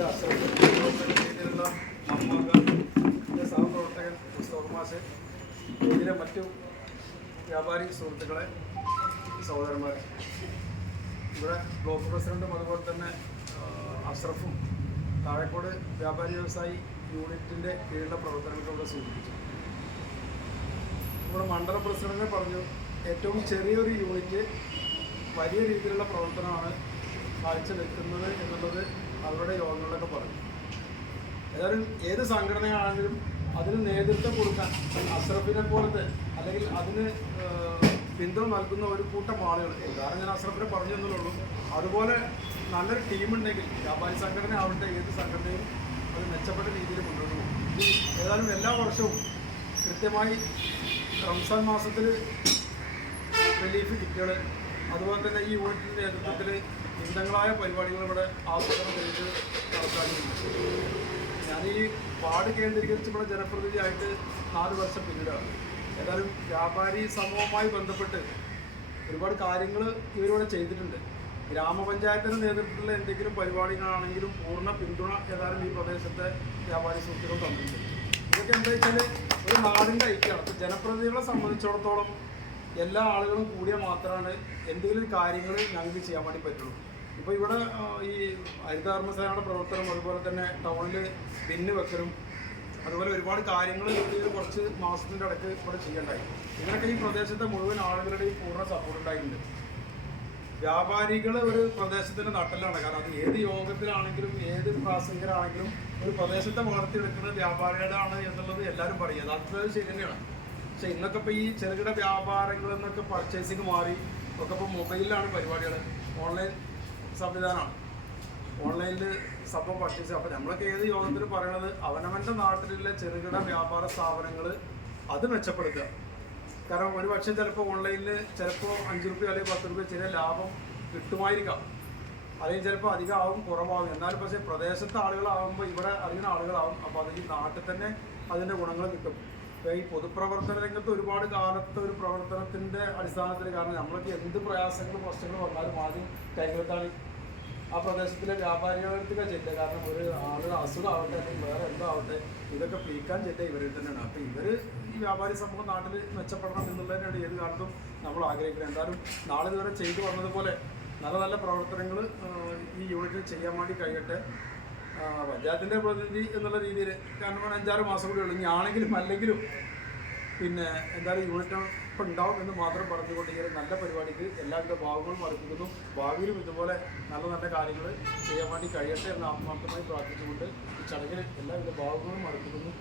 പഞ്ചായത്ത് അശ്രമിലുള്ള മമ്മൂക്ക സഹപ്രവർത്തകൻ മുസ്തഫ മാഷ് ഇതിലെ മറ്റു വ്യാപാരി സുഹൃത്തുക്കളെ സഹോദരന്മാരെ ഇവിടെ ബ്ലോക്ക് പ്രസിഡന്റും അതുപോലെ തന്നെ അഷ്റഫും താഴെക്കോട് വ്യാപാരി വ്യവസായി യൂണിറ്റിന്റെ കീഴിലുള്ള പ്രവർത്തനങ്ങൾക്ക് ഇവിടെ സൂചിപ്പിച്ചു. നമ്മുടെ മണ്ഡലം പ്രസിഡന്റ് പറഞ്ഞു ഏറ്റവും ചെറിയൊരു യൂണിറ്റ് വലിയ രീതിയിലുള്ള പ്രവർത്തനമാണ് കാഴ്ചവെക്കുന്നത് എന്നുള്ളത് അവരുടെ യോഗങ്ങളിലൊക്കെ പറഞ്ഞു ഏതായാലും ഏത് സംഘടനയാണെങ്കിലും അതിന് നേതൃത്വം കൊടുക്കാൻ അസ്രഫിനെ പോലത്തെ അല്ലെങ്കിൽ അതിന് പിന്തുണ നൽകുന്ന ഒരു കൂട്ടം ആളുകൾ എല്ലാവരും ഞാൻ അസ്രഫിനെ പറഞ്ഞു എന്നുള്ളൂ അതുപോലെ നല്ലൊരു ടീമുണ്ടെങ്കിൽ വ്യാപാരി സംഘടന ആവട്ടെ ഏത് സംഘടനയും അത് മെച്ചപ്പെട്ട രീതിയിൽ മുന്നോട്ട് പോകും ഏതായാലും എല്ലാ വർഷവും കൃത്യമായി റംസാൻ മാസത്തിൽ റിലീഫ് കിറ്റുകൾ അതുപോലെ തന്നെ ഈ യൂണിറ്റിന്റെ നേതൃത്വത്തിൽ വിവിധങ്ങളായ പരിപാടികൾ ഇവിടെ ആസൂത്രണം ചെയ്ത് നടത്താറുണ്ട്. ഞാൻ ഈ വാർഡ് കേന്ദ്രീകരിച്ച് ഇവിടെ ജനപ്രതിനിധിയായിട്ട് നാല് വർഷം പിന്നീടാണ്. ഏതായാലും വ്യാപാരി സമൂഹവുമായി ബന്ധപ്പെട്ട് ഒരുപാട് കാര്യങ്ങൾ ഇവരിവിടെ ചെയ്തിട്ടുണ്ട്. ഗ്രാമപഞ്ചായത്തിന്റെ നേതൃത്വത്തിലുള്ള എന്തെങ്കിലും പരിപാടികളാണെങ്കിലും പൂർണ പിന്തുണ ഏതായാലും ഈ പ്രദേശത്തെ വ്യാപാരി സുഹൃത്തുക്കൾ തന്നിട്ടുണ്ട്. ഇതൊക്കെ എന്താ വെച്ചാൽ ഒരു നാടിന്റെ ഐക്യമാണ്. അപ്പോൾ ജനപ്രതിനിധികളെ സംബന്ധിച്ചിടത്തോളം എല്ലാ ആളുകളും കൂടിയാൽ മാത്രമാണ് എന്തെങ്കിലും കാര്യങ്ങൾ ഞങ്ങൾക്ക് ചെയ്യാൻ വേണ്ടി പറ്റുള്ളൂ. ഇപ്പോൾ ഇവിടെ ഈ ഹരിതകർമ്മസേനയുടെ പ്രവർത്തനം അതുപോലെ തന്നെ ടൗണിൽ ബിന്ന് വെക്കലും അതുപോലെ ഒരുപാട് കാര്യങ്ങൾ കുറച്ച് മാസത്തിന്റെ ഇടയ്ക്ക് ഇവിടെ ചെയ്യണ്ടായി. ഇതിനൊക്കെ ഈ പ്രദേശത്തെ മുഴുവൻ ആളുകളുടെയും പൂർണ സപ്പോർട്ട് ഉണ്ടായിട്ടുണ്ട്. വ്യാപാരികൾ ഒരു പ്രദേശത്തിന്റെ നട്ടലാണ് കാരണം അത് ഏത് യോഗത്തിലാണെങ്കിലും ഏത് പ്രാസംഗികരാണെങ്കിലും ഒരു പ്രദേശത്തെ വളർത്തിയെടുക്കുന്നത് വ്യാപാരികളാണ് എന്നുള്ളത് എല്ലാവരും പറയുക. അത് ശരി തന്നെയാണ്. പക്ഷെ ഇന്നൊക്കെ ഇപ്പോൾ ഈ ചെറുകിട വ്യാപാരങ്ങൾ എന്നൊക്കെ പർച്ചേസിങ് മാറി ഒക്കെ ഇപ്പോൾ മൊബൈലിലാണ് പരിപാടികൾ ഓൺലൈൻ സംവിധാനമാണ്. ഓൺലൈനിൽ സംഭവം പർച്ചേസ് അപ്പോൾ നമ്മളൊക്കെ ഏത് യോഗത്തിൽ പറയണത് അവനവന്റെ നാട്ടിലുള്ള ചെറുകിട വ്യാപാര സ്ഥാപനങ്ങൾ അത് മെച്ചപ്പെടുത്തുക. കാരണം ഒരു പക്ഷേ ചിലപ്പോൾ ഓൺലൈനിൽ ചിലപ്പോൾ അഞ്ച് റുപ്യ അല്ലെങ്കിൽ പത്ത് റുപ്യ ചെറിയ ലാഭം കിട്ടുമായിരിക്കാം. അല്ലെങ്കിൽ ചിലപ്പോൾ അധികം ആവും കുറവാകും എന്നാലും പക്ഷേ പ്രദേശത്തെ ആളുകളാകുമ്പോൾ ഇവിടെ അറിയുന്ന ആളുകളാവും. അപ്പോൾ അത് ഈ നാട്ടിൽ തന്നെ അതിന്റെ ഗുണങ്ങൾ കിട്ടും. ഈ പൊതുപ്രവർത്തന രംഗത്ത് ഒരുപാട് കാലത്തെ ഒരു പ്രവർത്തനത്തിന്റെ അടിസ്ഥാനത്തിൽ കാരണം നമ്മളൊക്കെ എന്ത് പ്രയാസങ്ങളും പ്രശ്നങ്ങളും വന്നാലും ആദ്യം കൈകെട്ടാണ് ആ പ്രദേശത്തിലെ വ്യാപാരികൾക്ക് ചെല്ലുക കാരണം ഒരു ആളുടെ അസുഖമാവട്ടെ അല്ലെങ്കിൽ വേറെ എന്തോ ആവട്ടെ ഇതൊക്കെ പീക്കാൻ ചെയ്ത ഇവരിൽ തന്നെയാണ്. അപ്പോൾ ഇവർ ഈ വ്യാപാരി സമൂഹം നാട്ടിൽ മെച്ചപ്പെടണം എന്നുള്ളതിനാണ് ഏത് കാലത്തും നമ്മൾ ആഗ്രഹിക്കുന്നത്. എന്തായാലും നാളെ ഇതുവരെ ചെയ്തു വന്നതുപോലെ നല്ല നല്ല പ്രവർത്തനങ്ങൾ ഈ യൂണിറ്റിൽ ചെയ്യാൻ വേണ്ടി കഴിയട്ടെ. പഞ്ചായത്തിന്റെ പ്രതിനിധി എന്നുള്ള രീതിയിൽ കാരണം അഞ്ചാറ് മാസം കൂടി ഉള്ളൂ. ഇനി ആണെങ്കിലും അല്ലെങ്കിലും പിന്നെ എന്തായാലും യൂണിറ്റ് ഉണ്ടാവും എന്ന് മാത്രം പറഞ്ഞുകൊണ്ട് ഈ ഒരു നല്ല പരിപാടിക്ക് എല്ലാവിധ ഭാഗങ്ങളും അർപ്പിക്കുന്നു. ഭാവിയിലും ഇതുപോലെ നല്ല നല്ല കാര്യങ്ങൾ ചെയ്യാൻ വേണ്ടി കഴിയട്ടെ എന്ന് ആത്മാർത്ഥമായി പ്രാർത്ഥിച്ചുകൊണ്ട് ഈ ചടങ്ങിൽ എല്ലാവിധ ഭാവങ്ങളും അർപ്പിക്കുന്നു.